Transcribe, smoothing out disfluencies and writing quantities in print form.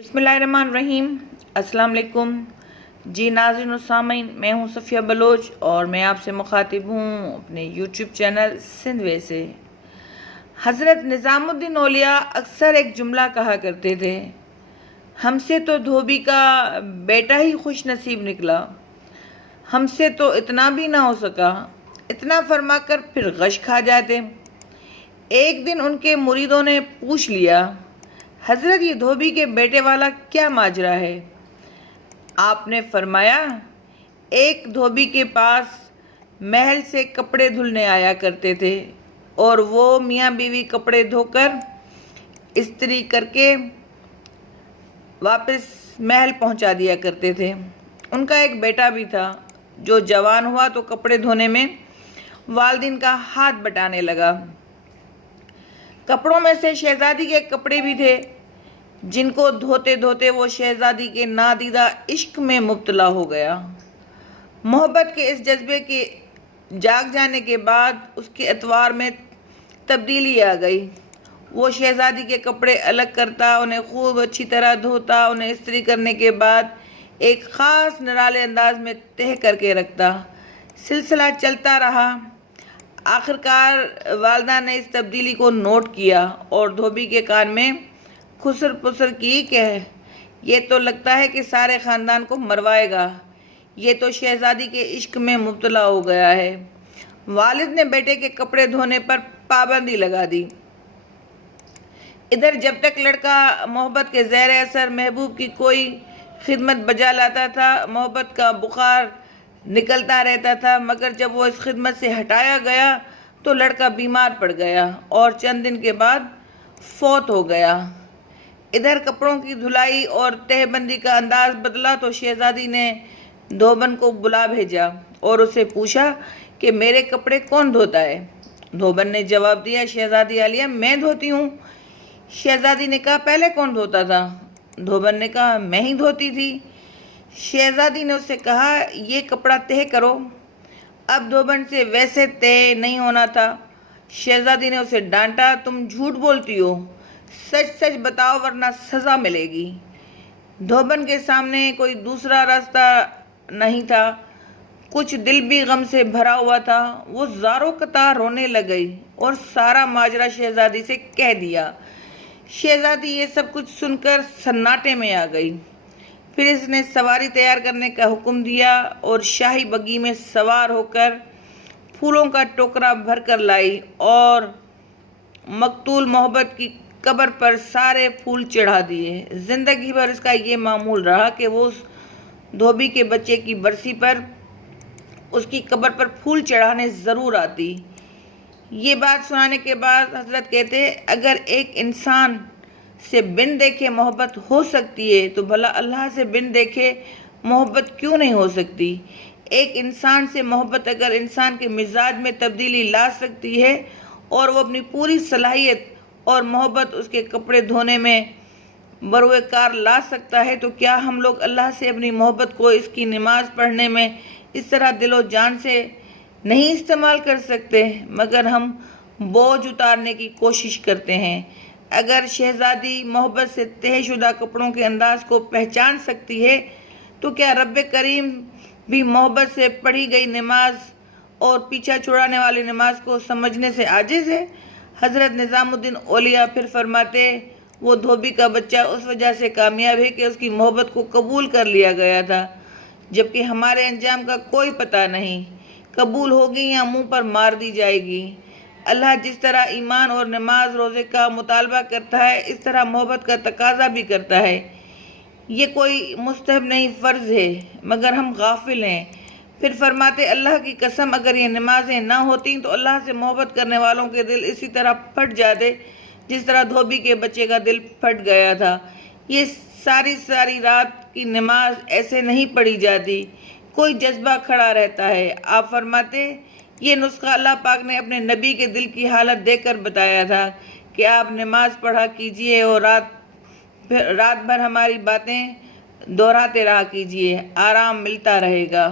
बिस्मिल्लाहिर्रहमानिर्रहीम। अस्सलाम वालेकुम जी नाज़रीन और सामीन, मैं हूँ सफ़िया बलोच और मैं आपसे मुखातिब हूँ अपने यूट्यूब चैनल सिंधवे से। हज़रत निज़ामुद्दीन औलिया अक्सर एक जुमला कहा करते थे, हमसे तो धोबी का बेटा ही खुश नसीब निकला, हमसे तो इतना भी ना हो सका। इतना फरमाकर फिर गश खा जाते। एक दिन उनके मुरीदों ने पूछ लिया, हज़रत ये धोबी के बेटे वाला क्या माजरा है? आपने फरमाया, एक धोबी के पास महल से कपड़े धुलने आया करते थे और वो मियाँ बीवी कपड़े धोकर इस्त्री करके वापस महल पहुंचा दिया करते थे। उनका एक बेटा भी था जो जवान हुआ तो कपड़े धोने में वालिदिन का हाथ बटाने लगा। कपड़ों में से शहजादी के कपड़े भी थे जिनको धोते धोते वो शहजादी के नादीदा इश्क में मुब्तला हो गया। मोहब्बत के इस जज्बे के जाग जाने के बाद उसके अतवार में तब्दीली आ गई। वो शहजादी के कपड़े अलग करता, उन्हें खूब अच्छी तरह धोता, उन्हें इस्त्री करने के बाद एक ख़ास निराले अंदाज में तह करके रखता। सिलसिला चलता रहा। आखिरकार वालदा ने इस तब्दीली को नोट किया और धोबी के कान में खुसर पुसर की कि ये तो लगता है कि सारे ख़ानदान को मरवाएगा, ये तो शहजादी के इश्क में मुब्तला हो गया है। वालिद ने बेटे के कपड़े धोने पर पाबंदी लगा दी। इधर जब तक लड़का मोहब्बत के ज़ेर असर महबूब की कोई खिदमत बजा लाता था, मोहब्बत का बुखार निकलता रहता था, मगर जब वो इस खिदमत से हटाया गया तो लड़का बीमार पड़ गया और चंद दिन के बाद फौत हो गया। इधर कपड़ों की धुलाई और तहबंदी का अंदाज बदला तो शहजादी ने धोबन को बुला भेजा और उससे पूछा कि मेरे कपड़े कौन धोता है? धोबन ने जवाब दिया, शहजादी आलिया मैं धोती हूँ। शहजादी ने कहा, पहले कौन धोता था? धोबन ने कहा, मैं ही धोती थी। शहजादी ने उससे कहा, ये कपड़ा तह करो। अब धोबन से वैसे तय नहीं होना था। शहजादी ने उसे डांटा, तुम झूठ बोलती हो, सच सच बताओ वरना सज़ा मिलेगी। धोबन के सामने कोई दूसरा रास्ता नहीं था। कुछ दिल भी गम से भरा हुआ था। वो ज़ारो कतार रोने लग गई और सारा माजरा शहजादी से कह दिया। शहजादी ये सब कुछ सुनकर सन्नाटे में आ गई। फिर इसने सवारी तैयार करने का हुक्म दिया और शाही बग्गी में सवार होकर फूलों का टोकरा भर कर लाई और मकतूल मोहब्बत की कब्र पर सारे फूल चढ़ा दिए। ज़िंदगी भर इसका ये मामूल रहा कि वो उस धोबी के बच्चे की बरसी पर उसकी कब्र पर फूल चढ़ाने ज़रूर आती। ये बात सुनाने के बाद हज़रत कहते, अगर एक इंसान से बिन देखे मोहब्बत हो सकती है तो भला अल्लाह से बिन देखे मोहब्बत क्यों नहीं हो सकती? एक इंसान से मोहब्बत अगर इंसान के मिजाज में तब्दीली ला सकती है और वो अपनी पूरी सलाहियत और मोहब्बत उसके कपड़े धोने में बरोए कार ला सकता है, तो क्या हम लोग अल्लाह से अपनी मोहब्बत को इसकी नमाज पढ़ने में इस तरह दिलो जान से नहीं इस्तेमाल कर सकते? मगर हम बोझ उतारने की कोशिश करते हैं। अगर शहजादी मोहब्बत से तहशुदा कपड़ों के अंदाज को पहचान सकती है तो क्या रब करीम भी मोहब्बत से पढ़ी गई नमाज और पीछा छुड़ाने वाली नमाज को समझने से आजिज है? हज़रत निज़ामुद्दीन औलिया फिर फरमाते, वो धोबी का बच्चा उस वजह से कामयाब है कि उसकी मोहब्बत को कबूल कर लिया गया था, जबकि हमारे अंजाम का कोई पता नहीं, कबूल होगी या मुंह पर मार दी जाएगी। अल्लाह जिस तरह ईमान और नमाज रोज़े का मुतालबा करता है, इस तरह मोहब्बत का तकाजा भी करता है। ये कोई मुस्तहब नहीं, फ़र्ज़ है, मगर हम गाफिल हैं। फिर फरमाते, अल्लाह की कसम अगर ये नमाजें ना होती तो अल्लाह से मोहब्बत करने वालों के दिल इसी तरह फट जाते जिस तरह धोबी के बच्चे का दिल फट गया था। ये सारी सारी रात की नमाज ऐसे नहीं पढ़ी जाती, कोई जज्बा खड़ा रहता है। आप फरमाते, ये नुस्खा अल्लाह पाक ने अपने नबी के दिल की हालत देखकर बताया था कि आप नमाज पढ़ा कीजिए और रात भर हमारी बातें दोहराते रहा कीजिए, आराम मिलता रहेगा।